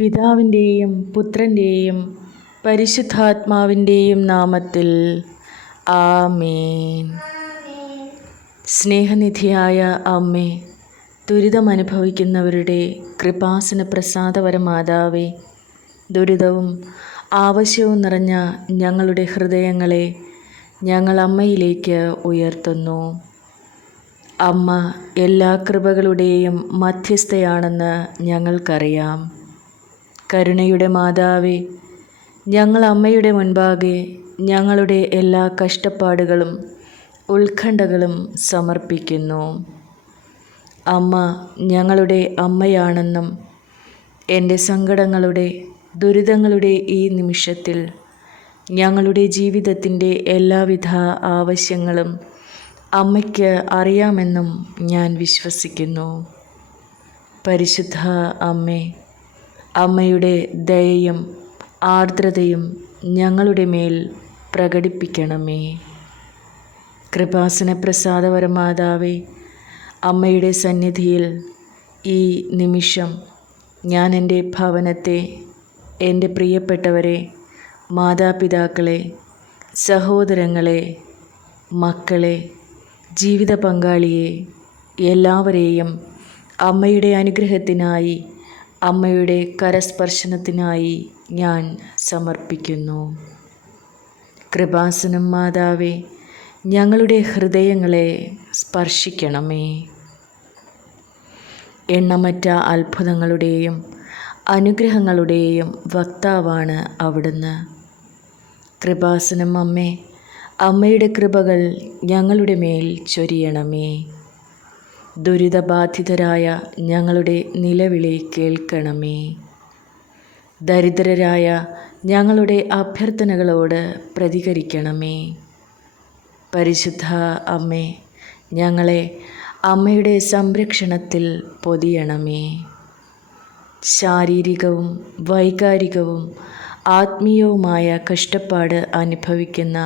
പിതാവിൻ്റെയും പുത്രൻ്റെയും പരിശുദ്ധാത്മാവിൻ്റെയും നാമത്തിൽ ആമേൻ. സ്നേഹനിധിയായ അമ്മേ, ദുരിതമനുഭവിക്കുന്നവരുടെ കൃപാസന പ്രസാദപരമാതാവേ, ദുരിതവും ആവശ്യവും നിറഞ്ഞ ഞങ്ങളുടെ ഹൃദയങ്ങളെ ഞങ്ങൾ അമ്മയിലേക്ക് ഉയർത്തുന്നു. അമ്മ എല്ലാ കൃപകളുടെയും മധ്യസ്ഥയാണെന്ന് ഞങ്ങൾക്കറിയാം. കരുണയുടെ മാതാവേ, ഞങ്ങൾ അമ്മയുടെ മുൻപാകെ ഞങ്ങളുടെ എല്ലാ കഷ്ടപ്പാടുകളും ഉത്കണ്ഠകളും സമർപ്പിക്കുന്നു. അമ്മ ഞങ്ങളുടെ അമ്മയാണെന്നും എൻ്റെ സങ്കടങ്ങളുടെ ദുരിതങ്ങളുടെ ഈ നിമിഷത്തിൽ ഞങ്ങളുടെ ജീവിതത്തിൻ്റെ എല്ലാവിധ ആവശ്യങ്ങളും അമ്മയ്ക്ക് അറിയാമെന്നും ഞാൻ വിശ്വസിക്കുന്നു. പരിശുദ്ധ അമ്മേ, അമ്മയുടെ ദയയും ആർദ്രതയും ഞങ്ങളുടെ മേൽ പ്രകടിപ്പിക്കണമേ. കൃപാസന പ്രസാദപരമാതാവേ, അമ്മയുടെ സന്നിധിയിൽ ഈ നിമിഷം ഞാൻ എൻ്റെ ഭവനത്തെ, എൻ്റെ പ്രിയപ്പെട്ടവരെ, മാതാപിതാക്കളെ, സഹോദരങ്ങളെ, മക്കളെ, ജീവിത പങ്കാളിയെ എല്ലാവരെയും അമ്മയുടെ അനുഗ്രഹത്തിനായി, അമ്മയുടെ കരസ്പർശനത്തിനായി ഞാൻ സമർപ്പിക്കുന്നു. കൃപാസനം മാതാവേ, ഞങ്ങളുടെ ഹൃദയങ്ങളെ സ്പർശിക്കണമേ. എണ്ണമറ്റ അത്ഭുതങ്ങളുടെയും അനുഗ്രഹങ്ങളുടെയും വക്താവാണ് അവിടുന്ന്. കൃപാസനം അമ്മേ, അമ്മയുടെ കൃപകൾ ഞങ്ങളുടെ മേൽ ചൊരിയണമേ. ദുരിതബാധിതരായ ഞങ്ങളുടെ നിലവിളി കേൾക്കണമേ. ദരിദ്രരായ ഞങ്ങളുടെ അഭ്യർത്ഥനകളോട് പ്രതികരിക്കണമേ. പരിശുദ്ധ അമ്മേ, ഞങ്ങളെ അമ്മയുടെ സംരക്ഷണത്തിൽ പൊതിയണമേ. ശാരീരികവും വൈകാരികവും ആത്മീയവുമായ കഷ്ടപ്പാട് അനുഭവിക്കുന്ന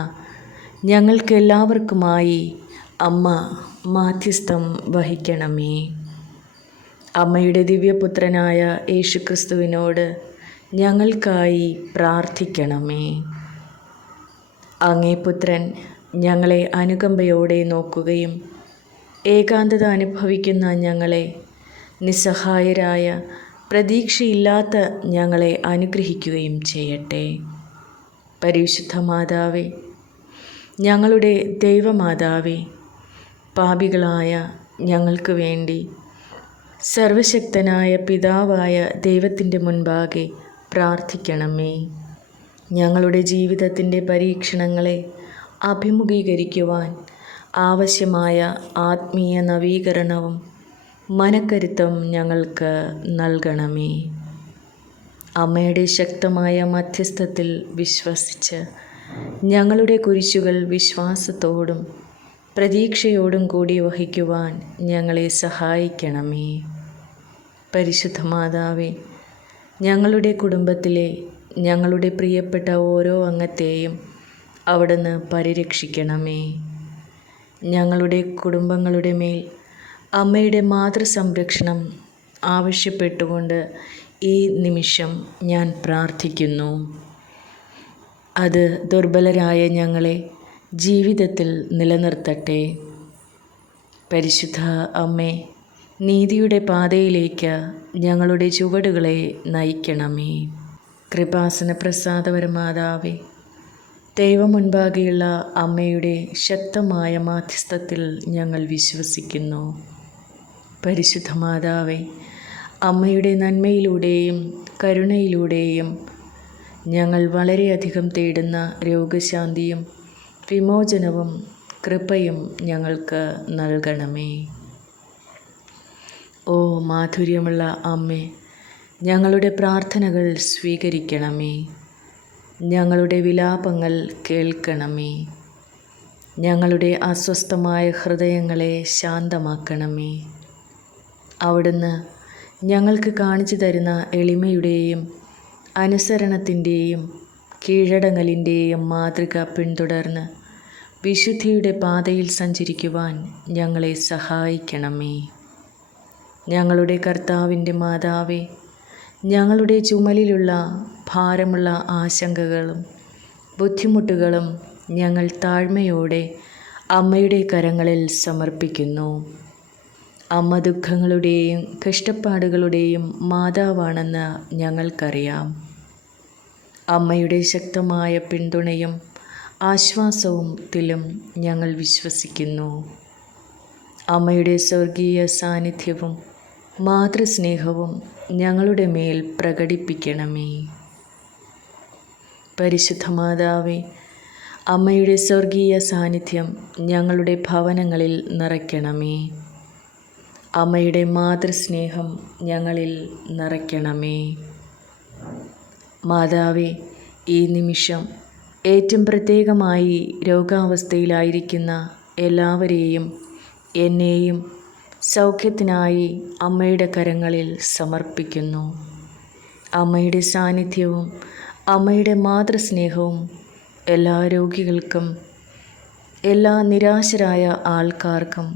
ഞങ്ങൾക്കെല്ലാവർക്കുമായി അമ്മ മാധ്യസ്ഥം വഹിക്കണമേ. അമ്മയുടെ ദിവ്യപുത്രനായ യേശുക്രിസ്തുവിനോട് ഞങ്ങൾക്കായി പ്രാർത്ഥിക്കണമേ. അങ്ങേ പുത്രൻ ഞങ്ങളെ അനുകമ്പയോടെ നോക്കുകയും ഏകാന്തത അനുഭവിക്കുന്ന ഞങ്ങളെ, നിസ്സഹായരായ പ്രതീക്ഷയില്ലാത്ത ഞങ്ങളെ അനുഗ്രഹിക്കുകയും ചെയ്യട്ടെ. പരിശുദ്ധ മാതാവേ, ഞങ്ങളുടെ ദൈവമാതാവേ, പാപികളായ ഞങ്ങൾക്ക് വേണ്ടി സർവശക്തനായ പിതാവായ ദൈവത്തിൻ്റെ മുൻപാകെ പ്രാർത്ഥിക്കണമേ. ഞങ്ങളുടെ ജീവിതത്തിൻ്റെ പരീക്ഷണങ്ങളെ അഭിമുഖീകരിക്കുവാൻ ആവശ്യമായ ആത്മീയ നവീകരണവും മനക്കരുത്തും ഞങ്ങൾക്ക് നൽകണമേ. അമ്മയുടെ ശക്തമായ മധ്യസ്ഥത്തിൽ വിശ്വസിച്ച് ഞങ്ങളുടെ കുരിശുകൾ വിശ്വാസത്തോടും പ്രതീക്ഷയോടും കൂടി വഹിക്കുവാൻ ഞങ്ങളെ സഹായിക്കണമേ. പരിശുദ്ധ മാതാവേ, ഞങ്ങളുടെ കുടുംബത്തിലെ ഞങ്ങളുടെ പ്രിയപ്പെട്ട ഓരോ അംഗത്തെയും അവിടുന്ന് പരിരക്ഷിക്കണമേ. ഞങ്ങളുടെ കുടുംബങ്ങളുടെ മേൽ അമ്മയുടെ മാതൃസംരക്ഷണം ആവശ്യപ്പെട്ടുകൊണ്ട് ഈ നിമിഷം ഞാൻ പ്രാർത്ഥിക്കുന്നു. അത് ദുർബലരായ ഞങ്ങളെ ജീവിതത്തിൽ നിലനിർത്തട്ടെ. പരിശുദ്ധ അമ്മേ, നീതിയുടെ പാതയിലേക്ക് ഞങ്ങളുടെ ചുവടുകളെ നയിക്കണമേ. കൃപാസന പ്രസാദപരമാതാവേ, ദൈവം മുൻപാകെയുള്ള അമ്മയുടെ ശക്തമായ മാധ്യസ്ഥത്തിൽ ഞങ്ങൾ വിശ്വസിക്കുന്നു. പരിശുദ്ധ മാതാവേ, അമ്മയുടെ നന്മയിലൂടെയും കരുണയിലൂടെയും ഞങ്ങൾ വളരെയധികം തേടുന്ന രോഗശാന്തിയും വിമോചനവും കൃപയും ഞങ്ങൾക്ക് നൽകണമേ. ഓ മാധുര്യമുള്ള അമ്മേ, ഞങ്ങളുടെ പ്രാർത്ഥനകൾ സ്വീകരിക്കണമേ. ഞങ്ങളുടെ വിലാപങ്ങൾ കേൾക്കണമേ. ഞങ്ങളുടെ അസ്വസ്ഥമായ ഹൃദയങ്ങളെ ശാന്തമാക്കണമേ. അവിടുന്ന് ഞങ്ങൾക്ക് കാണിച്ചു തരുന്ന എളിമയുടെയും അനുസരണത്തിൻ്റെയും കീഴടങ്ങലിൻ്റെയും മാതൃക പിന്തുടർന്ന് വിശുദ്ധിയുടെ പാതയിൽ സഞ്ചരിക്കുവാൻ ഞങ്ങളെ സഹായിക്കണമേ. ഞങ്ങളുടെ കർത്താവിൻ്റെ മാതാവേ, ഞങ്ങളുടെ ചുമലിലുള്ള ഭാരമുള്ള ആശങ്കകളും ബുദ്ധിമുട്ടുകളും ഞങ്ങൾ താഴ്മയോടെ അമ്മയുടെ കരങ്ങളിൽ സമർപ്പിക്കുന്നു. അമ്മ ദുഃഖങ്ങളുടെയും കഷ്ടപ്പാടുകളുടെയും മാതാവാണെന്ന് ഞങ്ങൾക്കറിയാം. അമ്മയുടെ ശക്തമായ പിന്തുണയും ആശ്വാസത്തിലും ഞങ്ങൾ വിശ്വസിക്കുന്നു. അമ്മയുടെ സ്വർഗീയ സാന്നിധ്യവും മാതൃസ്നേഹവും ഞങ്ങളുടെ മേൽ പ്രകടിപ്പിക്കണമേ. പരിശുദ്ധ മാതാവേ, അമ്മയുടെ സ്വർഗീയ സാന്നിധ്യം ഞങ്ങളുടെ ഭവനങ്ങളിൽ നിറയ്ക്കണമേ. അമ്മയുടെ മാതൃസ്നേഹം ഞങ്ങളിൽ നിറയ്ക്കണമേ. മാതാവേ, ഈ നിമിഷം ഏറ്റവും പ്രത്യേകമായി രോഗാവസ്ഥയിലായിരിക്കുന്ന എല്ലാവരെയും എന്നെയും സൗഖ്യത്തിനായി അമ്മയുടെ കരങ്ങളിൽ സമർപ്പിക്കുന്നു. അമ്മയുടെ സാന്നിധ്യവും അമ്മയുടെ മാതൃസ്നേഹവും എല്ലാ രോഗികൾക്കും എല്ലാ നിരാശരായ ആൾക്കാർക്കും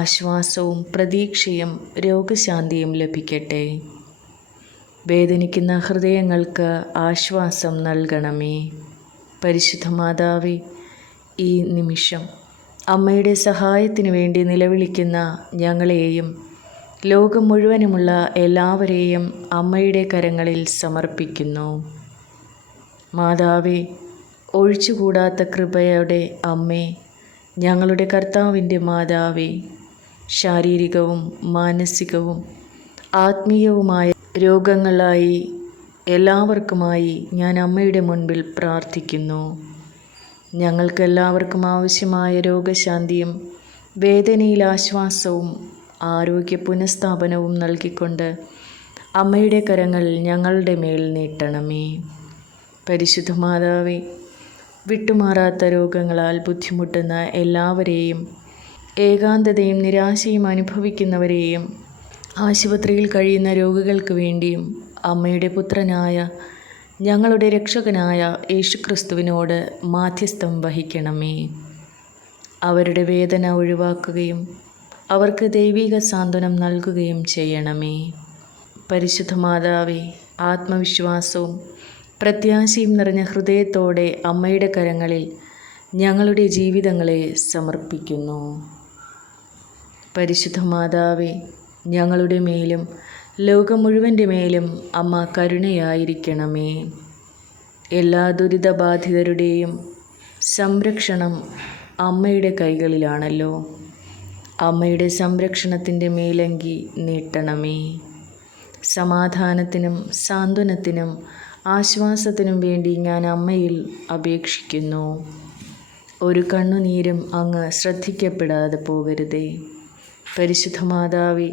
ആശ്വാസവും പ്രതീക്ഷയും രോഗശാന്തിയും ലഭിക്കട്ടെ. വേദനിക്കുന്ന ഹൃദയങ്ങൾക്ക് ആശ്വാസം നൽകണമേ. പരിശുദ്ധ മാതാവേ, ഈ നിമിഷം അമ്മയുടെ സഹായത്തിനു വേണ്ടി നിലവിളിക്കുന്ന ഞങ്ങളെയും ലോകം മുഴുവനുമുള്ള എല്ലാവരെയും അമ്മയുടെ കരങ്ങളിൽ സമർപ്പിക്കുന്നു. മാതാവേ, ഒഴിച്ചുകൂടാത്ത കൃപയുടെ അമ്മേ, ഞങ്ങളുടെ കർത്താവിൻ്റെ മാതാവേ, ശാരീരികവും മാനസികവും ആത്മീയവുമായ രോഗങ്ങളായി എല്ലാവർക്കുമായി ഞാൻ അമ്മയുടെ മുൻപിൽ പ്രാർത്ഥിക്കുന്നു. ഞങ്ങൾക്കെല്ലാവർക്കും ആവശ്യമായ രോഗശാന്തിയും വേദനയിൽ ആശ്വാസവും ആരോഗ്യ പുനഃസ്ഥാപനവും നൽകിക്കൊണ്ട് അമ്മയുടെ കരങ്ങൾ ഞങ്ങളുടെ മേൽ നീട്ടണമേ. പരിശുദ്ധ മാതാവേ, വിട്ടുമാറാത്ത രോഗങ്ങളാൽ ബുദ്ധിമുട്ടുന്ന എല്ലാവരെയും, ഏകാന്തതയും നിരാശയും അനുഭവിക്കുന്നവരെയും, ആശുപത്രിയിൽ കഴിയുന്ന രോഗികൾക്ക് വേണ്ടിയും അമ്മയുടെ പുത്രനായ ഞങ്ങളുടെ രക്ഷകനായ യേശുക്രിസ്തുവിനോട് മാധ്യസ്ഥം വഹിക്കണമേ. അവരുടെ വേദന ഒഴിവാക്കുകയും അവർക്ക് ദൈവിക സാന്ത്വനം നൽകുകയും ചെയ്യണമേ. പരിശുദ്ധ മാതാവേ, ആത്മവിശ്വാസവും പ്രത്യാശയും നിറഞ്ഞ ഹൃദയത്തോടെ അമ്മയുടെ കരങ്ങളിൽ ഞങ്ങളുടെ ജീവിതങ്ങളെ സമർപ്പിക്കുന്നു. പരിശുദ്ധ മാതാവേ, ഞങ്ങളുടെ മേലും ലോകം മുഴുവൻ്റെ മേലും അമ്മ കരുണയായിരിക്കണമേ. എല്ലാ ദുരിതബാധിതരുടെയും സംരക്ഷണം അമ്മയുടെ കൈകളിലാണല്ലോ. അമ്മയുടെ സംരക്ഷണത്തിൻ്റെ മേലങ്കി നീട്ടണമേ. സമാധാനത്തിനും സാന്ത്വനത്തിനും ആശ്വാസത്തിനും വേണ്ടി ഞാൻ അമ്മയിൽ അപേക്ഷിക്കുന്നു. ഒരു കണ്ണുനീരും അങ്ങ് ശ്രദ്ധിക്കപ്പെടാതെ പോകരുതേ. പരിശുദ്ധ മാതാവേ,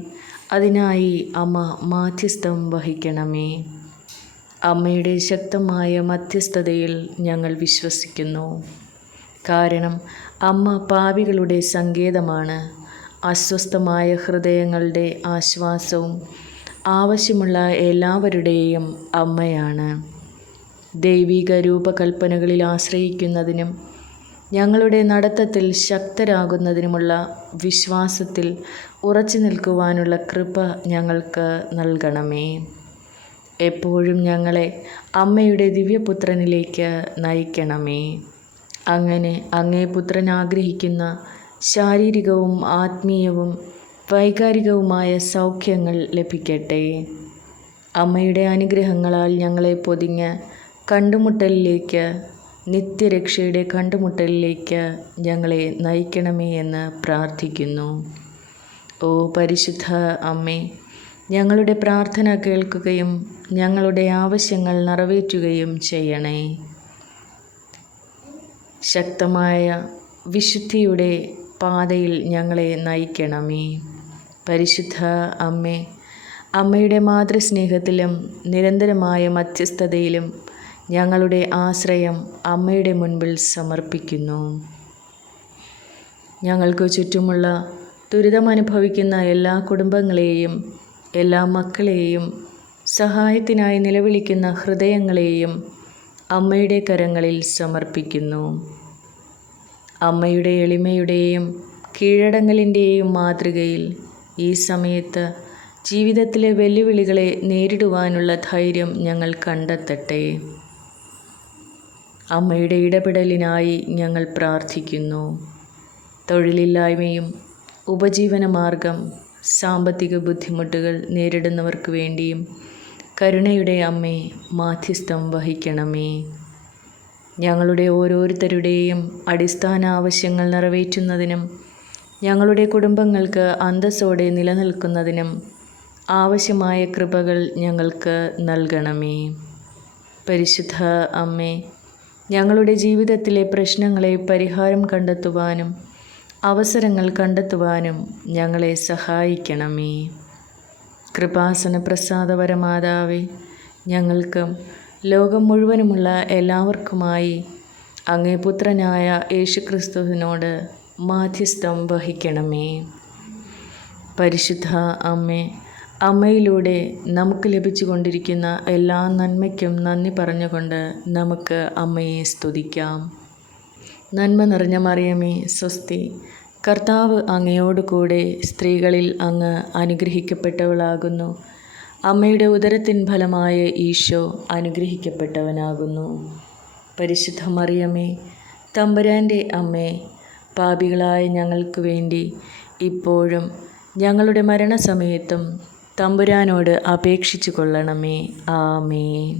അതിനായി അമ്മ മാധ്യസ്ഥം വഹിക്കണമേ. അമ്മയുടെ ശക്തമായ മധ്യസ്ഥതയിൽ ഞങ്ങൾ വിശ്വസിക്കുന്നു. കാരണം അമ്മ പാപികളുടെ സങ്കേതമാണ്. അസ്വസ്ഥമായ ഹൃദയങ്ങളുടെ ആശ്വാസവും ആവശ്യമുള്ള എല്ലാവരുടെയും അമ്മയാണ്. ദൈവിക രൂപകൽപ്പനകളിൽ ആശ്രയിക്കുന്നതിനും ഞങ്ങളുടെ നടത്തത്തിൽ ശക്തരാകുന്നതിനുമുള്ള വിശ്വാസത്തിൽ ഉറച്ചു നിൽക്കുവാനുള്ള കൃപ ഞങ്ങൾക്ക് നൽകണമേ. എപ്പോഴും ഞങ്ങളെ അമ്മയുടെ ദിവ്യപുത്രനിലേക്ക് നയിക്കണമേ. അങ്ങനെ അങ്ങേ പുത്രൻ ആഗ്രഹിക്കുന്ന ശാരീരികവും ആത്മീയവും വൈകാരികവുമായ സൗഖ്യങ്ങൾ ലഭിക്കട്ടെ. അമ്മയുടെ അനുഗ്രഹങ്ങളാൽ ഞങ്ങളെ പൊതിഞ്ഞ് കണ്ടുമുട്ടലിലേക്ക്, നിത്യരക്ഷയുടെ കണ്ടുമുട്ടലിലേക്ക് ഞങ്ങളെ നയിക്കണമേ എന്ന് പ്രാർത്ഥിക്കുന്നു. ഓ പരിശുദ്ധ അമ്മേ, ഞങ്ങളുടെ പ്രാർത്ഥന കേൾക്കുകയും ഞങ്ങളുടെ ആവശ്യങ്ങൾ നിറവേറ്റുകയും ചെയ്യണേ. ശക്തമായ വിശുദ്ധിയുടെ പാതയിൽ ഞങ്ങളെ നയിക്കണമേ. പരിശുദ്ധ അമ്മേ, അമ്മയുടെ മാതൃസ്നേഹത്തിലും നിരന്തരമായ മധ്യസ്ഥതയിലും ഞങ്ങളുടെ ആശ്രയം അമ്മയുടെ മുൻപിൽ സമർപ്പിക്കുന്നു. ഞങ്ങൾക്ക് ചുറ്റുമുള്ള ദുരിതമനുഭവിക്കുന്ന എല്ലാ കുടുംബങ്ങളെയും, എല്ലാ മക്കളെയും, സഹായത്തിനായി നിലവിളിക്കുന്ന ഹൃദയങ്ങളെയും അമ്മയുടെ കരങ്ങളിൽ സമർപ്പിക്കുന്നു. അമ്മയുടെ എളിമയുടെയും കീഴടങ്ങലിൻ്റെയും മാതൃകയിൽ ഈ സമയത്ത് ജീവിതത്തിലെ വെല്ലുവിളികളെ നേരിടുവാനുള്ള ധൈര്യം ഞങ്ങൾ കണ്ടെത്തട്ടെ. അമ്മയുടെ ഇടപെടലിനായി ഞങ്ങൾ പ്രാർത്ഥിക്കുന്നു. തൊഴിലില്ലായ്മയും ഉപജീവനമാർഗം, സാമ്പത്തിക ബുദ്ധിമുട്ടുകൾ നേരിടുന്നവർക്ക് വേണ്ടിയും കരുണയുടെ അമ്മേ മാധ്യസ്ഥം വഹിക്കണമേ. ഞങ്ങളുടെ ഓരോരുത്തരുടെയും അടിസ്ഥാന ആവശ്യങ്ങൾ നിറവേറ്റുന്നതിനും ഞങ്ങളുടെ കുടുംബങ്ങൾക്ക് അന്തസ്സോടെ നിലനിൽക്കുന്നതിനും ആവശ്യമായ കൃപകൾ ഞങ്ങൾക്ക് നൽകണമേ. പരിശുദ്ധ അമ്മേ, ഞങ്ങളുടെ ജീവിതത്തിലെ പ്രശ്നങ്ങളെ പരിഹാരം കണ്ടെത്തുവാനും അവസരങ്ങൾ കണ്ടെത്തുവാനും ഞങ്ങളെ സഹായിക്കണമേ. കൃപാസന പ്രസാദപരമാതാവേ, ഞങ്ങൾക്കും ലോകം മുഴുവനുമുള്ള എല്ലാവർക്കുമായി അങ്ങേ പുത്രനായ യേശുക്രിസ്തുവിനോട് മാധ്യസ്ഥം വഹിക്കണമേ. പരിശുദ്ധ അമ്മേ, അമ്മയിലൂടെ നമുക്ക് ലഭിച്ചുകൊണ്ടിരിക്കുന്ന എല്ലാ നന്മയ്ക്കും നന്ദി പറഞ്ഞുകൊണ്ട് നമുക്ക് അമ്മയെ സ്തുതിക്കാം. നന്മ നിറഞ്ഞ മറിയമേ സ്വസ്തി, കർത്താവ് അങ്ങയോട് കൂടെ സ്ത്രീകളിൽ അങ്ങ് അനുഗ്രഹിക്കപ്പെട്ടവളാകുന്നു. അമ്മയുടെ ഉദരത്തിൻ ഫലമായ ഈശോ അനുഗ്രഹിക്കപ്പെട്ടവനാകുന്നു. പരിശുദ്ധ മറിയമേ, തമ്പുരാൻ്റെ അമ്മേ, പാപികളായ ഞങ്ങൾക്ക് വേണ്ടി ഇപ്പോഴും ഞങ്ങളുടെ മരണസമയത്തും തമ്പുരാനോട് അപേക്ഷിച്ചു കൊള്ളണമേ. ആമേൻ.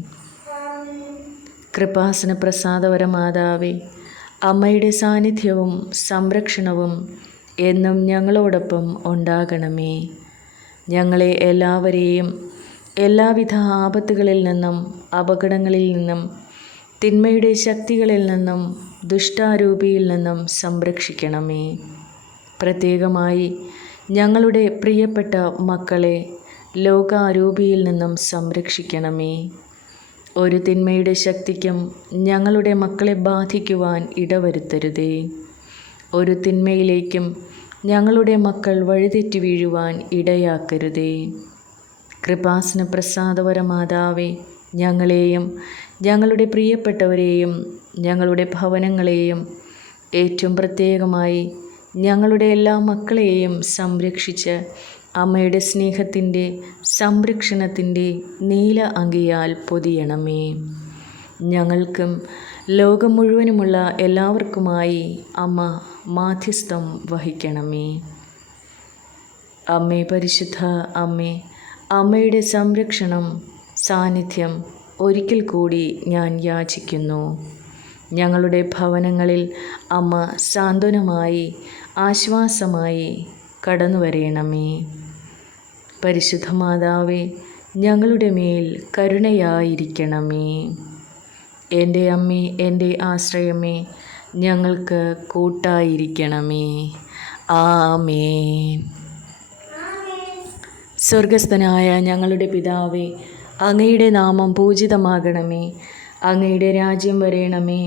കൃപാസന പ്രസാദപരമാതാവേ, അമ്മയുടെ സാന്നിധ്യവും സംരക്ഷണവും എന്നും ഞങ്ങളോടൊപ്പം ഉണ്ടാകണമേ. ഞങ്ങളെ എല്ലാവരെയും എല്ലാവിധ ആപത്തുകളിൽ നിന്നും അപകടങ്ങളിൽ നിന്നും തിന്മയുടെ ശക്തികളിൽ നിന്നും ദുഷ്ടാരൂപിയിൽ നിന്നും സംരക്ഷിക്കണമേ. പ്രത്യേകമായി ഞങ്ങളുടെ പ്രിയപ്പെട്ട മക്കളെ ലോകാരൂപിയിൽ നിന്നും സംരക്ഷിക്കണമേ. ഒരു തിന്മയുടെ ശക്തിക്കും ഞങ്ങളുടെ മക്കളെ ബാധിക്കുവാൻ ഇടവരുത്തരുതേ. ഒരു തിന്മയിലേക്കും ഞങ്ങളുടെ മക്കൾ വഴിതെറ്റി വീഴുവാൻ ഇടയാക്കരുതേ. കൃപാസന പ്രസാദപരമാതാവേ, ഞങ്ങളെയും ഞങ്ങളുടെ പ്രിയപ്പെട്ടവരെയും ഞങ്ങളുടെ ഭവനങ്ങളെയും ഏറ്റവും പ്രത്യേകമായി ഞങ്ങളുടെ എല്ലാ മക്കളെയും സംരക്ഷിച്ച് അമ്മയുടെ സ്നേഹത്തിൻ്റെ സംരക്ഷണത്തിൻ്റെ നീല അങ്കിയാൽ പൊതിയണമേ. ഞങ്ങൾക്കും ലോകം മുഴുവനുമുള്ള എല്ലാവർക്കുമായി അമ്മ മാധ്യസ്ഥം വഹിക്കണമേ. അമ്മേ, പരിശുദ്ധ അമ്മേ, അമ്മയുടെ സംരക്ഷണം സാന്നിധ്യം ഒരിക്കൽ കൂടി ഞാൻ യാചിക്കുന്നു. ഞങ്ങളുടെ ഭവനങ്ങളിൽ അമ്മ സാന്ത്വനമായി ആശ്വാസമായി കടന്നു വരയണമേ. പരിശുദ്ധ മാതാവേ, ഞങ്ങളുടെ മേൽ കരുണയായിരിക്കണമേ. എൻ്റെ അമ്മേ, എൻ്റെ ആശ്രയമേ, ഞങ്ങൾക്ക് കൂട്ടായിരിക്കണമേ. ആമേൻ. സ്വർഗസ്ഥനായ ഞങ്ങളുടെ പിതാവേ, അങ്ങയുടെ നാമം പൂജിതമാകണമേ. അങ്ങയുടെ രാജ്യം വരയണമേ.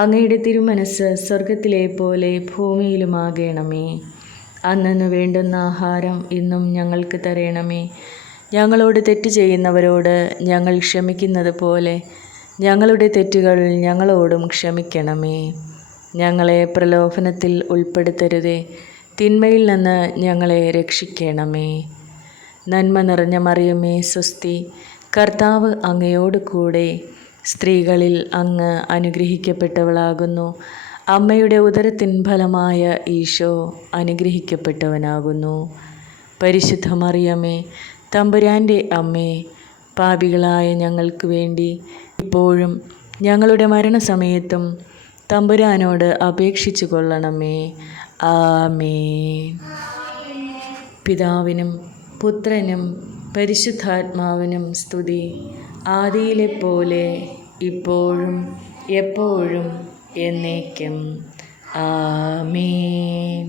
അങ്ങയുടെ തിരുമനസ്സ് സ്വർഗത്തിലെ പോലെ ഭൂമിയിലുമാകണമേ. അന്നന്ന് വേണ്ടുന്ന ആഹാരം ഇന്നും ഞങ്ങൾക്ക് തരണമേ. ഞങ്ങളോട് തെറ്റ് ചെയ്യുന്നവരോട് ഞങ്ങൾ ക്ഷമിക്കുന്നത് പോലെ ഞങ്ങളുടെ തെറ്റുകൾ ഞങ്ങളോടും ക്ഷമിക്കണമേ. ഞങ്ങളെ പ്രലോഭനത്തിൽ ഉൾപ്പെടുത്തരുതേ, തിന്മയിൽ നിന്ന് ഞങ്ങളെ രക്ഷിക്കണമേ. നന്മ നിറഞ്ഞ മറിയമേ സ്വസ്തി, കർത്താവ് അങ്ങയോട് കൂടെ സ്ത്രീകളിൽ അങ്ങ് അനുഗ്രഹിക്കപ്പെട്ടവളാകുന്നു. അമ്മയുടെ ഉദരത്തിൻ ഫലമായ ഈശോ അനുഗ്രഹിക്കപ്പെട്ടവനാകുന്നു. പരിശുദ്ധ മറിയമേ, തമ്പുരാൻ്റെ അമ്മേ, പാപികളായ ഞങ്ങൾക്ക് വേണ്ടി ഇപ്പോഴും ഞങ്ങളുടെ മരണസമയത്തും തമ്പുരാനോട് അപേക്ഷിച്ചു കൊള്ളണമേ. ആമേൻ. പിതാവിനും പുത്രനും പരിശുദ്ധാത്മാവിനും സ്തുതി, ആദിയിലെ പോലെ ഇപ്പോഴും എപ്പോഴും എന്നേക്കും. ആമേൻ.